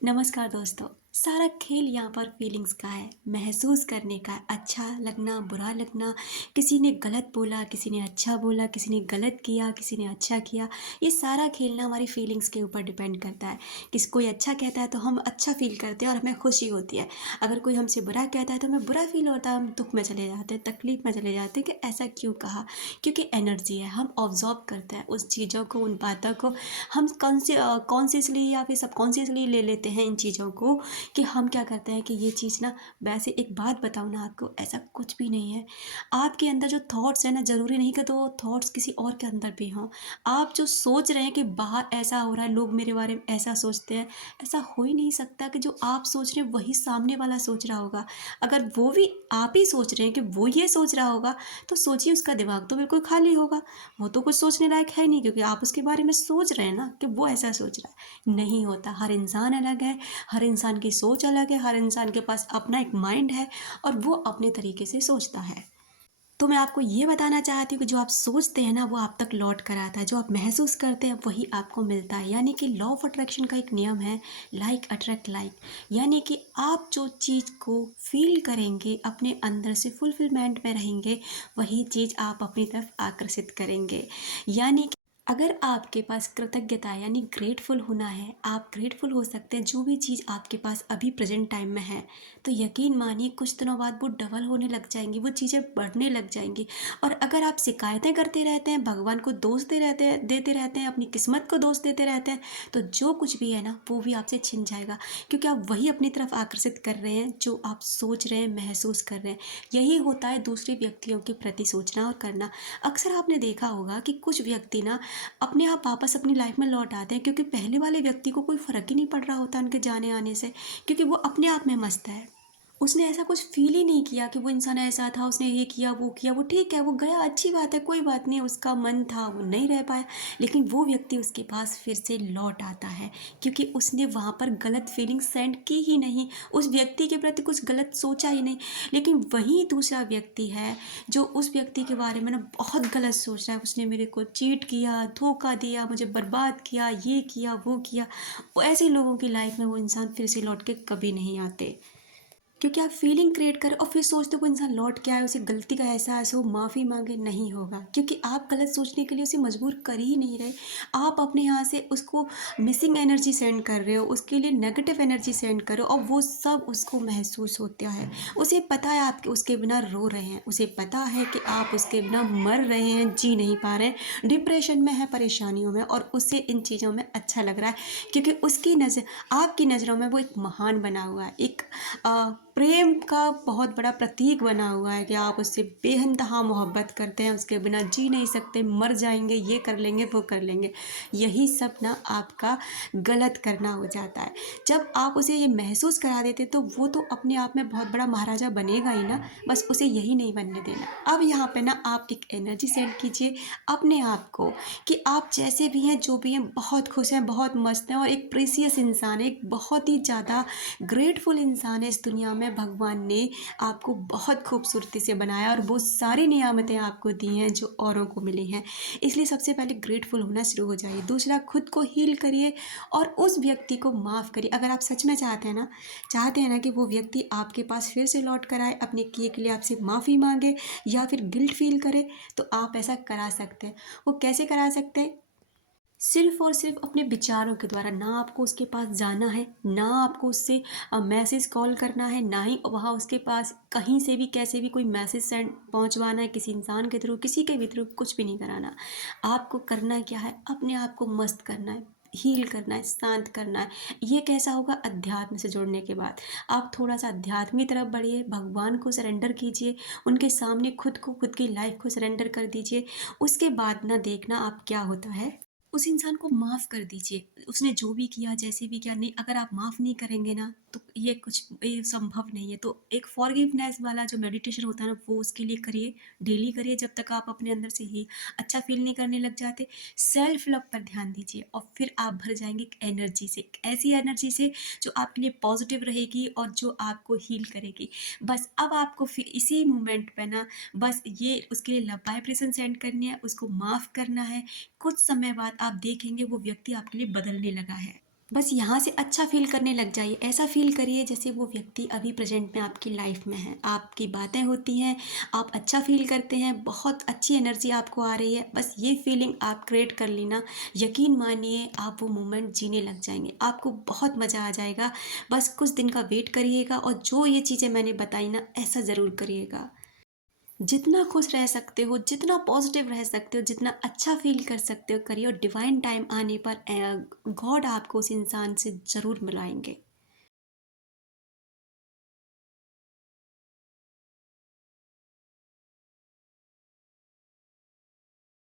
नमस्कार दोस्तों। सारा खेल यहाँ पर फीलिंग्स का है, महसूस करने का है। अच्छा लगना, बुरा लगना, किसी ने गलत बोला, किसी ने अच्छा बोला, किसी ने गलत किया, किसी ने अच्छा किया। ये सारा खेल ना हमारी फीलिंग्स के ऊपर डिपेंड करता है। कोई अच्छा कहता है तो हम अच्छा फील करते हैं और हमें खुशी होती है। अगर कोई हमसे बुरा कहता है तो हमें बुरा फील होता है, हम दुख में चले जाते हैं, तकलीफ में चले जाते हैं कि ऐसा क्यों कहा। क्योंकि एनर्जी है, हम ऑब्जॉर्व करते हैं उस चीज़ों को, उन बातों को। हम कॉन्शियसली या फिर सबकॉन्शियसली ले लेते हैं इन चीज़ों को, कि हम क्या करते हैं कि ये चीज़ ना, वैसे एक बात बताऊँ ना आपको, ऐसा कुछ भी नहीं है। आपके अंदर जो थॉट्स हैं ना, ज़रूरी नहीं कि तो वो थॉट्स किसी और के अंदर भी हों। आप जो सोच रहे हैं कि बाहर ऐसा हो रहा है, लोग मेरे बारे में ऐसा सोचते हैं, ऐसा हो ही नहीं सकता कि जो आप सोच रहे हैं वही सामने वाला सोच रहा होगा। अगर वो भी आप ही सोच रहे हैं कि वो ये सोच रहा होगा, तो सोचिए उसका दिमाग तो बिल्कुल खाली होगा। वो तो कुछ सोचने लायक है नहीं, क्योंकि आप उसके बारे में सोच रहे हैं ना कि वो ऐसा सोच रहा है। नहीं होता, हर इंसान अलग है, हर इंसान की सोच अलग है, हर इंसान के पास अपना एक माइंड है और वो अपने तरीके से सोचता है। तो मैं आपको ये बताना चाहती हूँ कि जो आप सोचते हैं ना, वो आप तक लौट कर आता है। जो आप महसूस करते हैं वही आपको मिलता है। यानी कि लॉ ऑफ अट्रैक्शन का एक नियम है, लाइक अट्रैक्ट लाइक। यानी कि आप जो चीज़ को फील करेंगे, अपने अंदर से फुलफिलमेंट में रहेंगे, वही चीज़ आप अपनी तरफ आकर्षित करेंगे। यानी अगर आपके पास कृतज्ञता यानी ग्रेटफुल होना है, आप ग्रेटफुल हो सकते हैं जो भी चीज़ आपके पास अभी प्रेजेंट टाइम में है। तो यकीन मानिए कुछ दिनों बाद वो डबल होने लग जाएंगी, वो चीज़ें बढ़ने लग जाएंगी। और अगर आप शिकायतें करते रहते हैं, भगवान को दोष देते रहते हैं, अपनी किस्मत को दोष देते रहते हैं, तो जो कुछ भी है ना, वो भी आपसे छिन जाएगा। क्योंकि आप वही अपनी तरफ आकर्षित कर रहे हैं जो आप सोच रहे हैं, महसूस कर रहे हैं। यही होता है दूसरे व्यक्तियों के प्रति सोचना और करना। अक्सर आपने देखा होगा कि कुछ व्यक्ति ना अपने आप वापस अपनी लाइफ में लौट आते हैं, क्योंकि पहले वाले व्यक्ति को कोई फ़र्क ही नहीं पड़ रहा होता उनके जाने आने से, क्योंकि वो अपने आप में मस्त है। उसने ऐसा कुछ फ़ील ही नहीं किया कि वो इंसान ऐसा था, उसने ये किया, वो ठीक है, वो गया, अच्छी बात है, कोई बात नहीं, उसका मन था, वो नहीं रह पाया। लेकिन वो व्यक्ति उसके पास फिर से लौट आता है, क्योंकि उसने वहाँ पर गलत फीलिंग सेंड की ही नहीं, उस व्यक्ति के प्रति कुछ गलत सोचा ही नहीं। लेकिन वही दूसरा व्यक्ति है जो उस व्यक्ति के बारे में ना बहुत गलत सोच रहा है। उसने मेरे को चीट किया, धोखा दिया, मुझे बर्बाद किया, ये किया, वो किया। वो ऐसे लोगों की लाइफ में वो इंसान फिर से लौट के कभी नहीं आते। क्योंकि आप फीलिंग क्रिएट करें और फिर सोचते हो कोई इंसान लौट के आए, उसे गलती का एहसास हो, माफ़ी मांगे, नहीं होगा। क्योंकि आप गलत सोचने के लिए उसे मजबूर कर ही नहीं रहे। आप अपने यहाँ से उसको मिसिंग एनर्जी सेंड कर रहे हो, उसके लिए नेगेटिव एनर्जी सेंड कर रहे हो, और वो सब उसको महसूस होता है। उसे पता है आप उसके बिना रो रहे हैं, उसे पता है कि आप उसके बिना मर रहे हैं, जी नहीं पा रहे हैं, डिप्रेशन में है, परेशानियों में, और उसे इन चीज़ों में अच्छा लग रहा है। क्योंकि उसकी नज़र, आपकी नज़रों में वो एक महान बना हुआ है, एक प्रेम का बहुत बड़ा प्रतीक बना हुआ है कि आप उससे बेइंतहा मोहब्बत करते हैं, उसके बिना जी नहीं सकते, मर जाएंगे, ये कर लेंगे, वो कर लेंगे। यही सब ना आपका गलत करना हो जाता है। जब आप उसे ये महसूस करा देते तो वो तो अपने आप में बहुत बड़ा महाराजा बनेगा ही ना, बस उसे यही नहीं बनने देना। अब यहाँ पे ना आप एक एनर्जी सेंड कीजिए अपने आप को, कि आप जैसे भी हैं, जो भी हैं, बहुत खुश हैं, बहुत मस्त हैं, और एक प्रीसियस इंसान है, एक बहुत ही ज़्यादा ग्रेटफुल इंसान है। इस दुनिया में भगवान ने आपको बहुत खूबसूरती से बनाया और वो सारी नियामतें आपको दी हैं जो औरों को मिली हैं। इसलिए सबसे पहले ग्रेटफुल होना शुरू हो जाइए। दूसरा, खुद को हील करिए और उस व्यक्ति को माफ़ करिए। अगर आप सच में चाहते हैं ना कि वो व्यक्ति आपके पास फिर से लौट कर आए, अपने किए के लिए आपसे माफ़ी मांगे या फिर गिल्ट फील करे, तो आप ऐसा करा सकते हैं। वो कैसे करा सकते हैं? सिर्फ़ और सिर्फ़ अपने विचारों के द्वारा। ना आपको उसके पास जाना है, ना आपको उससे मैसेज कॉल करना है, ना ही वहाँ उसके पास कहीं से भी कैसे भी कोई मैसेज सेंड पहुँचवाना है, किसी इंसान के थ्रू, किसी के भी थ्रू, कुछ भी नहीं कराना। आपको करना क्या है? अपने आप को मस्त करना है, हील करना है, शांत करना है। ये कैसा होगा? अध्यात्म से जुड़ने के बाद। आप थोड़ा-सा अध्यात्म की तरफ बढ़िए, भगवान को सरेंडर कीजिए, उनके सामने खुद को, खुद की लाइफ़ को सरेंडर कर दीजिए। उसके बाद ना देखना आप क्या होता है। उस इंसान को माफ़ कर दीजिए। उसने जो भी किया, जैसे भी किया, नहीं, अगर आप माफ़ नहीं करेंगे ना, तो ये संभव नहीं है। तो एक फॉरगिवनेस वाला जो मेडिटेशन होता है ना, वो उसके लिए करिए, डेली करिए, जब तक आप अपने अंदर से ही अच्छा फ़ील नहीं करने लग जाते। सेल्फ लव पर ध्यान दीजिए और फिर आप भर जाएँगे एक एनर्जी से, एक ऐसी एनर्जी से जो आपके लिए पॉज़िटिव रहेगी और जो आपको हील करेगी। बस अब आपको फिर इसी मोमेंट पे ना, बस ये उसके लिए लव वाइब्रेशन सेंड करनी है, उसको माफ़ करना है। कुछ समय बाद आप देखेंगे वो व्यक्ति आपके लिए बदलने लगा है। बस यहाँ से अच्छा फ़ील करने लग जाइए। ऐसा फ़ील करिए जैसे वो व्यक्ति अभी प्रेज़ेंट में आपकी लाइफ़ में है। आपकी बातें होती हैं, आप अच्छा फ़ील करते हैं, बहुत अच्छी एनर्जी आपको आ रही है। बस ये फ़ीलिंग आप क्रिएट कर लेना, यकीन मानिए आप वो मोमेंट जीने लग जाएँगे। आपको बहुत मज़ा आ जाएगा। बस कुछ दिन का वेट करिएगा और जो ये चीज़ें मैंने बताई ना, ऐसा ज़रूर करिएगा। जितना खुश रह सकते हो, जितना पॉजिटिव रह सकते हो, जितना अच्छा फ़ील कर सकते हो करिए, और डिवाइन टाइम आने पर गॉड आपको उस इंसान से ज़रूर मिलाएँगे।